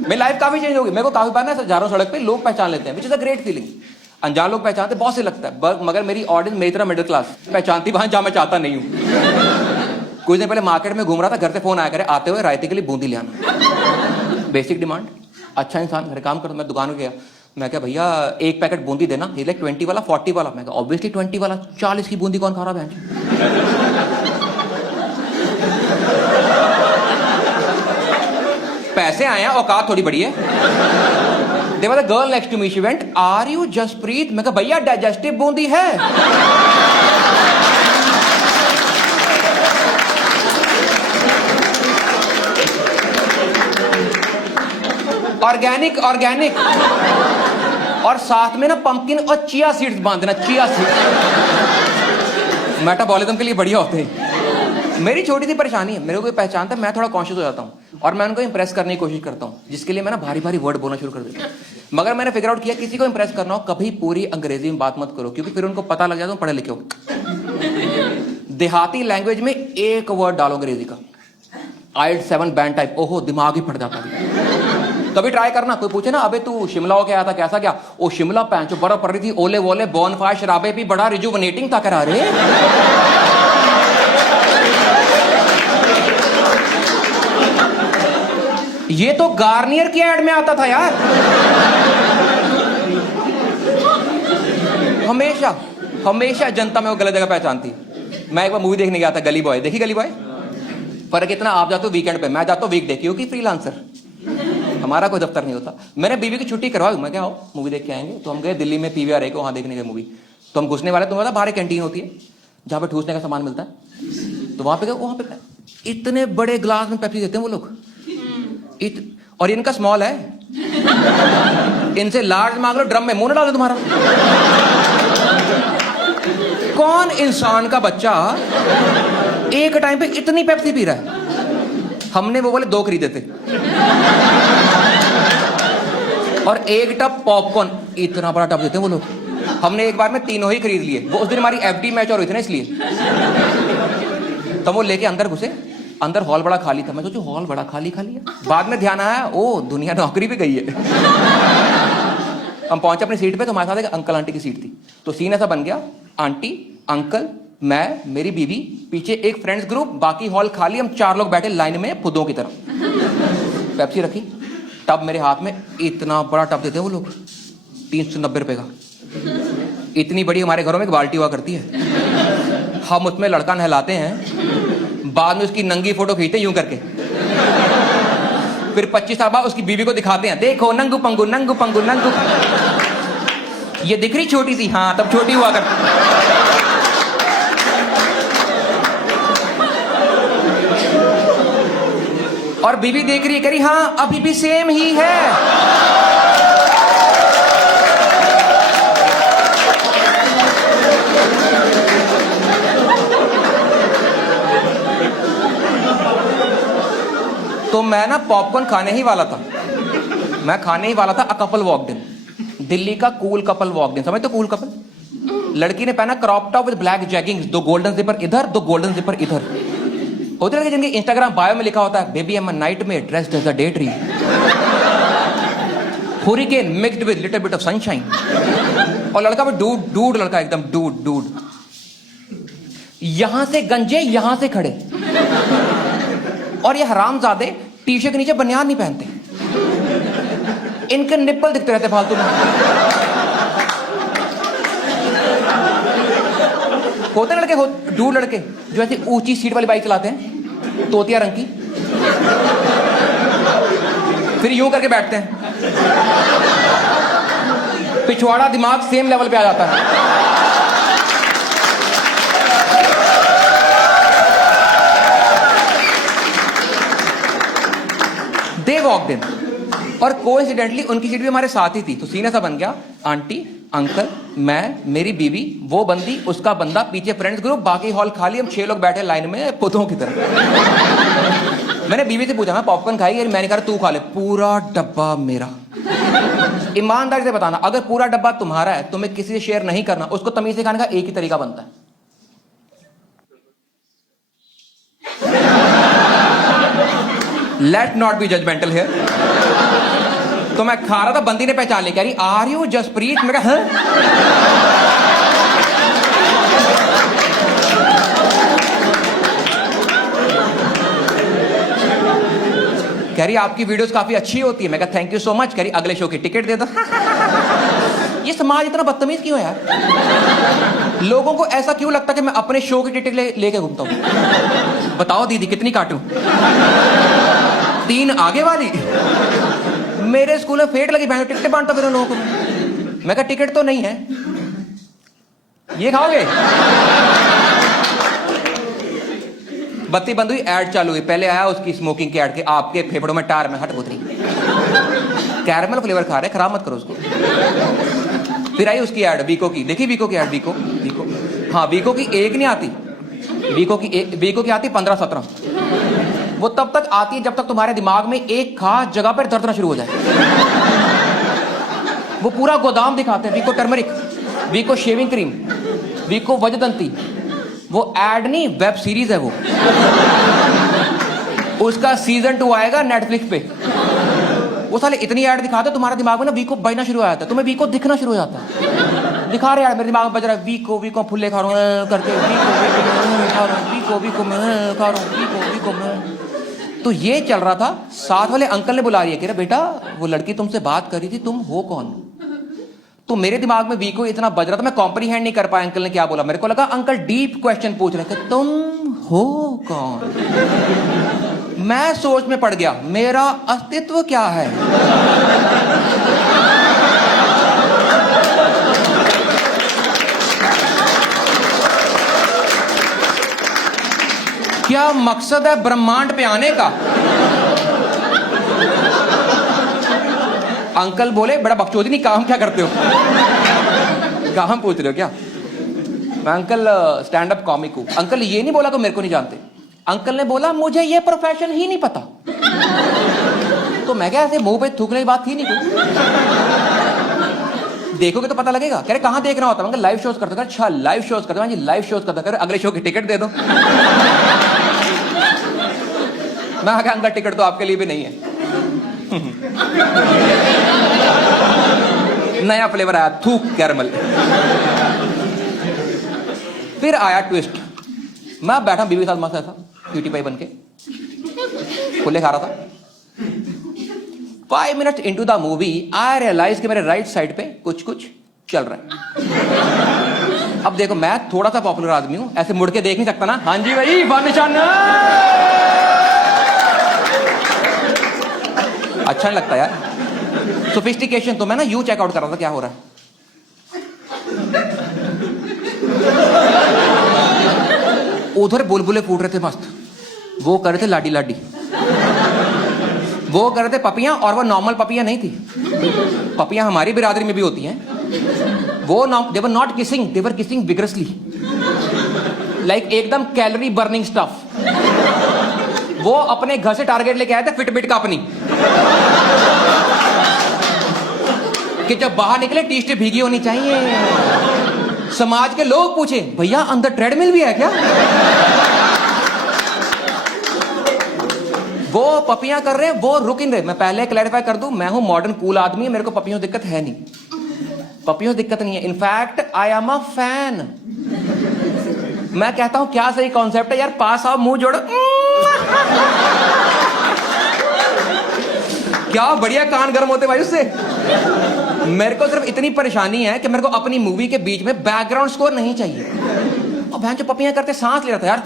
मेरी लाइफ काफी चेंज होगी। मेरे को काफी बार ना जा रहा हूँ सड़क पे, लोग पहचान लेते हैं, which is a great feeling. अनजान लोग पहचानते बहुत से लगता है, मगर मेरी ऑडियंस मेरी तरह मिडिल क्लास पहचानती वहां जहां मैं चाहता नहीं हूँ। कुछ दिन पहले मार्केट में घूम रहा था, घर से फोन आया करे आते हुए रायते के लिए बूंदी ले आना। बेसिक डिमांड, अच्छा इंसान, मेरे काम करता। मैं दुकान में गया, मैं क्या भैया एक पैकेट बूंदी देना। ही लाइक 20 वाला 40 वाला। मैं ऑब्वियसली 20 वाला, 40 की बूंदी कौन खा रहा है? पैसे आए हैं, औकात थोड़ी बड़ी है। There was a girl next to me. She went, "Are you Jaspreet?" मैं कहा भैया डाइजेस्टिव बूंदी है। ऑर्गेनिक ऑर्गेनिक, और साथ में ना पंपकिन और चिया सीड्स बांधना। चिया सीड्स मेटाबॉलिज्म के लिए बढ़िया होते हैं। मेरी छोटी सी परेशानी है, मेरे को कोई पहचानता है, मैं थोड़ा कॉन्शियस हो जाता हूँ और मैं उनको इंप्रेस करने की कोशिश करता हूँ, जिसके लिए मैं ना भारी भारी वर्ड बोलना शुरू कर देता हूँ। मगर मैंने फिगर आउट किया, किसी को इंप्रेस करना हो कभी पूरी अंग्रेजी में बात मत करो, क्योंकि फिर उनको पता लग जाता हूँ पढ़े लिखे हो। देहाती लैंग्वेज में एक वर्ड डालो अंग्रेजी का, आइड 7 बैंड टाइप, ओहो दिमाग ही फट जाता है। कभी ट्राई करना, कोई पूछे ना अबे तू शिमला हो गया था, कैसा क्या? ओ शिमला पैंचो, बर्फ पड़ रही थी, ओले वोले, बॉनफायर, शराबे भी, बड़ा रिजुवनेटिंग था। करा रहे ये तो गार्नियर की एड में आता था यार। हमेशा हमेशा जनता में वो गलत जगह पहचानती। मैं एक बार मूवी देखने गया था, गली बॉय। देखी गली बॉय? फर्क इतना, आप जाते हो वीकेंड पे, मैं जाता हूँ वीकडे, क्योंकि फ्रीलांसर, हमारा कोई दफ्तर नहीं होता। मैंने बीवी की छुट्टी करवाई, मैं क्या आओ मूवी देख के आएंगे। तो हम गए दिल्ली में पीवीआर को, वहां देखने गए मूवी। तो हम घुसने वाले, तुम्हें पता बाहर कैंटीन होती है जहां पे ठूसने का सामान मिलता है। तो वहां पे गए, वहां पे इतने बड़े ग्लास में पेप्सी देते हैं वो लोग, और इनका स्मॉल है, इनसे लार्ज मांग लो ड्रम में मुंह न डाल दो तुम्हारा। कौन इंसान का बच्चा एक टाइम पे इतनी पेप्सी पी रहा है? हमने वो वाले 2 खरीदे थे, और एक टब पॉपकॉर्न, इतना बड़ा टब देते हैं वो लोग। हमने एक बार में तीनों ही खरीद लिए। वो उस दिन हमारी एफडी मैच और हुई थी ना, इसलिए। तो वो लेके अंदर घुसे, अंदर हॉल बड़ा खाली था। मैं सोचू हॉल बड़ा खाली खाली है, बाद में ध्यान आया ओ दुनिया नौकरी पे गई है। हम पहुंचे अपनी सीट पे, तो हमारे साथ एक अंकल आंटी की सीट थी। तो सीन ऐसा बन गया, आंटी, अंकल, मैं, मेरी बीवी, पीछे एक फ्रेंड्स ग्रुप, बाकी हॉल खाली, हम 4 लोग बैठे लाइन में फुद्दों की तरह। पेप्सी रखी, टब मेरे हाथ में, इतना बड़ा टब देते हैं वो लोग, 390 रुपए का। इतनी बड़ी हमारे घरों में एक बाल्टी हुआ करती है, हम उसमें लड़का नहलाते हैं, बाद में उसकी नंगी फोटो खींचते यूं करके, फिर 25 साल बाद उसकी बीवी को दिखाते हैं, देखो नंगू पंगू नंगू पंगू नंगू। ये दिख रही छोटी सी? हाँ, तब छोटी हुआ कर। और बीवी देख रही है, करी हाँ अभी भी सेम ही है। तो मैं ना पॉपकॉर्न खाने ही वाला था, मैं खाने ही वाला था। A couple walked in, Delhi का कूल कपल वॉक्ड इन, समझ तो कूल कपल। लड़की ने पहना crop top with black jeggings, 2 golden zipper इधर, 2 गोल्डन जिपर इधर। होते लड़के जिनके इंस्टाग्राम बायो में लिखा होता है, baby I am a nightmare dressed as a daydream, hurricane mixed with little bit of sunshine. और लड़का भी डूड डूड, लड़का एकदम डूड डूड, यहां से गंजे, यहां से खड़े। और ये हरामजादे टी-शर्ट के नीचे बनियान नहीं पहनते, इनके निप्पल दिखते रहते फालतू में। होते लड़के डूड लड़के जो ऐसी ऊंची सीट वाली बाइक चलाते हैं, तोतिया रंग की, फिर यूं करके बैठते हैं, पिछवाड़ा दिमाग सेम लेवल पे आ जाता है। दे वॉक्ड इन, और कोइंसिडेंटली उनकी सीट भी हमारे साथ ही थी। तो सीन ऐसा बन गया, आंटी, अंकल, मैं, मेरी बीवी, वो बंदी, उसका बंदा, पीछे फ्रेंड्स ग्रुप, बाकी हॉल खाली, हम 6 लोग बैठे लाइन में पुतों की तरह। मैंने बीवी से पूछा, मैं पॉपकॉर्न खाई? मैंने कहा तू खा ले। पूरा डब्बा मेरा। ईमानदारी से बताना, अगर पूरा डब्बा तुम्हारा है, तुम्हें किसी से शेयर नहीं करना। उसको तमीज से खाने का एक ही तरीका बनता है, let not be judgemental here. तो मैं खा रहा था, बंदी ने पहचान ली, कह रही आर यू जसप्रीत? मैं कहा कह रही आपकी वीडियोस काफी अच्छी होती है। मैं कहा थैंक यू सो मच। कह रही अगले शो की टिकट दे दो। ये समाज इतना बदतमीज क्यों है यार? लोगों को ऐसा क्यों लगता कि मैं अपने शो की टिकट लेके घूमता हूं? बताओ दीदी कितनी काटूं? 3 आगे वाली। मेरे स्कूल में फेट लगी, मैं टिकट बांटता फिर लोगों को। मैं कहा टिकट तो नहीं है, ये खाओगे? बत्ती बंद हुई, ऐड चालू हुई। पहले आया उसकी स्मोकिंग के ऐड के, आपके फेफड़ों में टार में हट उतरी। कैरमल फ्लेवर खा रहे, खराब मत करो उसको। फिर आई उसकी ऐड वीको की, देखी वीको की ऐड? वीको हाँ, वीको की एक नहीं आती, वीको की आती 15-17। वो तब तक आती है जब तक तुम्हारे दिमाग में एक खास जगह पर दर्द ना शुरू हो जाए। वो पूरा गोदाम दिखाते हैं, वीको टर्मरिक, वीको शेविंग क्रीम, वीको वजदंती। वो ऐड नहीं, वेब सीरीज है वो। उसका सीजन 2 आएगा नेटफ्लिक्स पे। वो साले इतनी ऐड दिखाते, तुम्हारे दिमाग में ना वीको बजना शुरू हो जाता है, तुम्हें वीको दिखना शुरू हो जाता है। दिखा रहे यार, मेरे दिमाग में बज रहा है वीको फुल्ले खा रहा हूँ करके, वीको मैं। तो ये चल रहा था। साथ वाले अंकल ने बुला लिया कि बेटा वो लड़की तुमसे बात कर रही थी, तुम हो कौन? तो मेरे दिमाग में वीको इतना बज रहा था, मैं कॉम्प्रीहेंड नहीं कर पाया अंकल ने क्या बोला। मेरे को लगा अंकल डीप क्वेश्चन पूछ रहे थे, तुम हो कौन? मैं सोच में पड़ गया, मेरा अस्तित्व क्या है? क्या मकसद है ब्रह्मांड पे आने का? अंकल बोले बड़ा बकचोदी, नहीं काम क्या करते हो? काम पूछ रहे हो क्या? मैं अंकल स्टैंड अप कॉमिक हूं। अंकल ये नहीं बोला तो मेरे को नहीं जानते। अंकल ने बोला मुझे ये प्रोफेशन ही नहीं पता। तो मैं क्या ऐसे मुंह पे थूकने की बात थी नहीं कोई। देखोगे तो पता लगेगा। कह रहे कहां देखना होता है? अंकल लाइव शोज करते। अच्छा लाइव शोज करते हैं जी, लाइव शोज करते हैं। अगले शो की टिकट दे दो। मैं कहा अंकल टिकट तो आपके लिए भी नहीं है। नया फ्लेवर आया, थूक कैरमल। फिर आया ट्विस्ट। मैं बैठा बीवी के साथ मस्त ऐसा क्यूटी पाई बन के खुले खा रहा था। 5 minute into the movie I realise कि मेरे राइट साइड पे कुछ कुछ चल रहा है। अब देखो मैं थोड़ा सा पॉपुलर आदमी हूं, ऐसे मुड़ के देख नहीं सकता ना। हाँ जी भाई वन निशान। अच्छा नहीं लगता यार सोफिस्टिकेशन। तो मैं ना यू चेकआउट कर रहा था क्या हो रहा है। उधर बुलबुले फूट रहे थे मस्त, वो कर रहे थे लाडी लाडी, वो कर रहे थे पपियां। और वो नॉर्मल पपियां नहीं थी, पपियां हमारी बिरादरी में भी होती हैं। वो they were not kissing, they were kissing vigorously, like एकदम कैलोरी बर्निंग स्टफ। वो अपने घर से टारगेट लेके आए थे फिटबिट का अपनी, कि जब बाहर निकले टी शर्ट भीगी होनी चाहिए। समाज के लोग पूछे भैया अंदर ट्रेडमिल भी है क्या? वो पपियां कर रहे हैं, वो रुक नहीं रहे। मैं पहले क्लैरिफाई कर दूं, मैं हूं मॉडर्न कूल आदमी, मेरे को पपियों दिक्कत है नहीं, पपियों दिक्कत नहीं है। In fact I am a fan. मैं कहता हूं क्या सही कॉन्सेप्ट है यार, पास आओ मुंह जोड़ो, क्या बढ़िया कान गर्म होते भाई उससे। मेरे को सिर्फ इतनी परेशानी है कि मेरे को अपनी मूवी के बीच में बैकग्राउंड स्कोर नहीं चाहिए। और बहन जो पपियां करते सांस ले रहा था यार।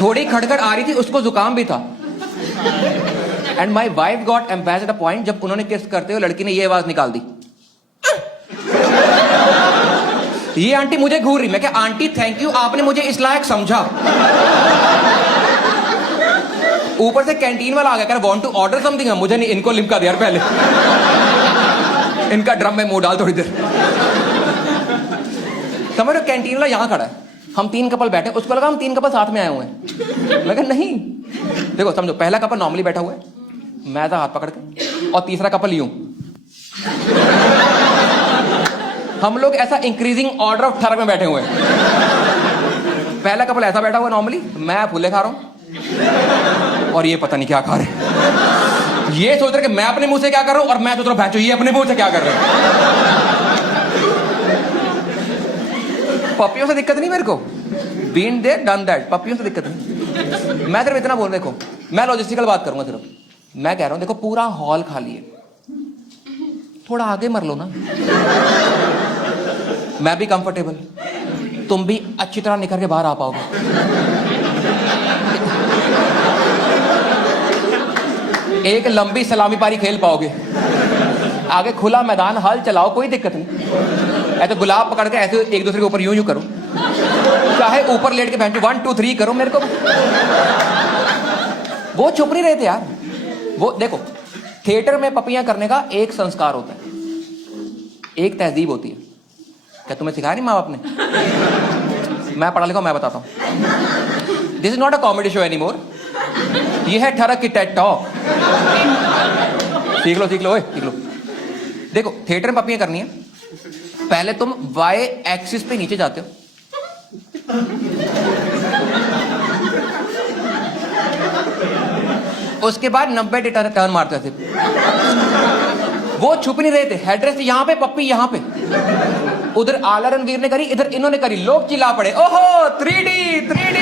थोड़ी खटखट आ रही थी, उसको जुकाम भी था। And my wife got embarrassed at a point, जब उन्होंने किस करते हुए लड़की ने ये आवाज निकाल दी, ये आंटी मुझे घूर रही। मैं क्या आंटी थैंक यू, आपने मुझे इस लायक समझा। ऊपर से कैंटीन वाला आ गया, कह रहा वांट टू ऑर्डर समथिंग। मुझे नहीं, इनको लिमका दे यार पहले, इनका ड्रम में मुंह डाल थोड़ी देर। समझ रहे, कैंटीन वाला यहां खड़ा है, हम 3 कपल बैठे, उसको लगा हम 3 कपल साथ में आए हुए हैं। मैं कहा नहीं, देखो समझो, पहला कपल नॉर्मली बैठा हुआ है, मैं था हाथ पकड़ के, और तीसरा कपल यूं। हम लोग ऐसा इंक्रीजिंग ऑर्डर ऑफ थर्क में बैठे हुए हैं। पहला कपल ऐसा बैठा हुआ नॉर्मली, मैं फूले खा रहा हूं और ये पता नहीं क्या खा रहे हैं। ये सोच रहे कि मैं अपने मुंह से क्या कर रहा हूं और मैं सोच रहा हूं भैंचो ये अपने मुंह से क्या कर रहे हैं। पपियों से दिक्कत नहीं मेरे को, बीन देयर डन दैट, पपियों से दिक्कत नहीं। मैं सिर्फ इतना बोल, देखो मैं लॉजिस्टिकल बात करूंगा सिर्फ। मैं कह रहा हूं देखो पूरा हॉल खाली है, थोड़ा आगे मर लो ना। मैं भी कंफर्टेबल, तुम भी अच्छी तरह निकल के बाहर आ पाओगे। एक लंबी सलामी पारी खेल पाओगे, आगे खुला मैदान, हल चलाओ, कोई दिक्कत नहीं। ऐसे गुलाब पकड़ के ऐसे एक दूसरे के ऊपर यूं यूं करो, चाहे ऊपर लेट के भैंचो 1 2 3 करो। मेरे को वो चुप नहीं रहे थे यार। वो देखो थिएटर में पपियां करने का एक संस्कार होता है, एक तहजीब होती है। क्या तुम्हें सिखाया नहीं माँ बाप ने? मैं पढ़ा लिखा, मैं बताता हूं। This is not a comedy show any more, ये है ठरक की टेड टॉक। सीख लो सीख लो, सीख लो। देखो थिएटर में पपियां करनी है, पहले तुम वाई एक्सिस पे नीचे जाते हो, उसके बाद 90 टर्न मारते थे। वो छुप नहीं रहे थे, हेडरेस्ट यहां पे, पप्पी यहां पे। उधर आला रणवीर ने करी, इधर इन्होंने करी, लोग चिल्ला पड़े, ओहो 3D 3D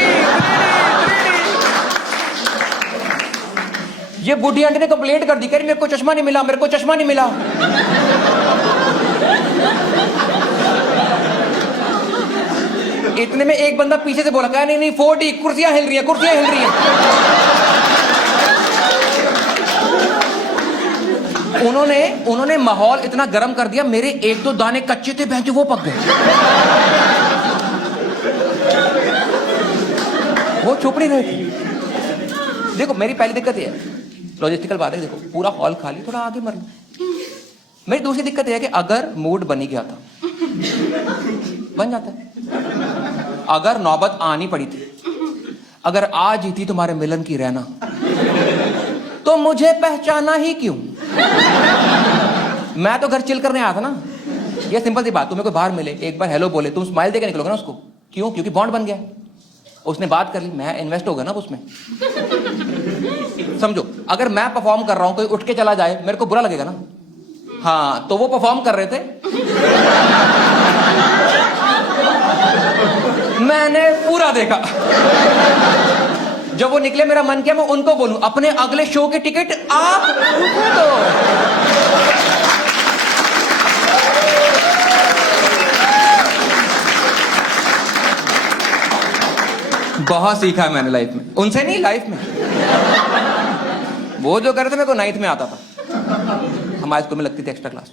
3D। ये बूढ़ी आंटी ने कंप्लेंट कर दी, कह रही मेरे को चश्मा नहीं मिला, मेरे को चश्मा नहीं मिला। इतने में एक बंदा पीछे से बोला, कहा नहीं नहीं 4D, कुर्सियां हिल रही हैं, कुर्सियां हिल रही हैं। उन्होंने माहौल इतना गर्म कर दिया, मेरे 1-2 दाने कच्चे थे भैंचो, वो पक गए। वो चुप नहीं रहे थे। देखो मेरी पहली दिक्कत ये है, लॉजिस्टिकल बात है। देखो पूरा हॉल खाली, थोड़ा आगे मर लो। मेरी दूसरी दिक्कत यह है कि अगर मूड बनी गया था, बन जाता है। अगर नौबत आनी पड़ी थी, अगर आज ही थी तुम्हारे मिलन की रहना, तो मुझे पहचाना ही क्यों? मैं तो घर चिल करने आया था ना। ये सिंपल सी बात, तुम्हें कोई बाहर मिले, एक बार हेलो बोले, तुम स्माइल देके निकलोगे ना उसको। क्यों? क्योंकि बॉन्ड बन गया, उसने बात कर ली, मैं इन्वेस्ट हो गया ना उसमें। समझो अगर मैं परफॉर्म कर रहा हूं, कोई उठ के चला जाए, मेरे को बुरा लगेगा ना। हाँ, तो वो परफॉर्म कर रहे थे, मैंने पूरा देखा। जब वो निकले, मेरा मन किया मैं उनको बोलूं, अपने अगले शो के टिकट आप दो। बहुत सीखा है मैंने लाइफ में, उनसे नहीं, लाइफ में। वो जो कर रहे थे, मेरे को 9th में आता था, हमारे स्कूल में लगती थी एक्स्ट्रा क्लास।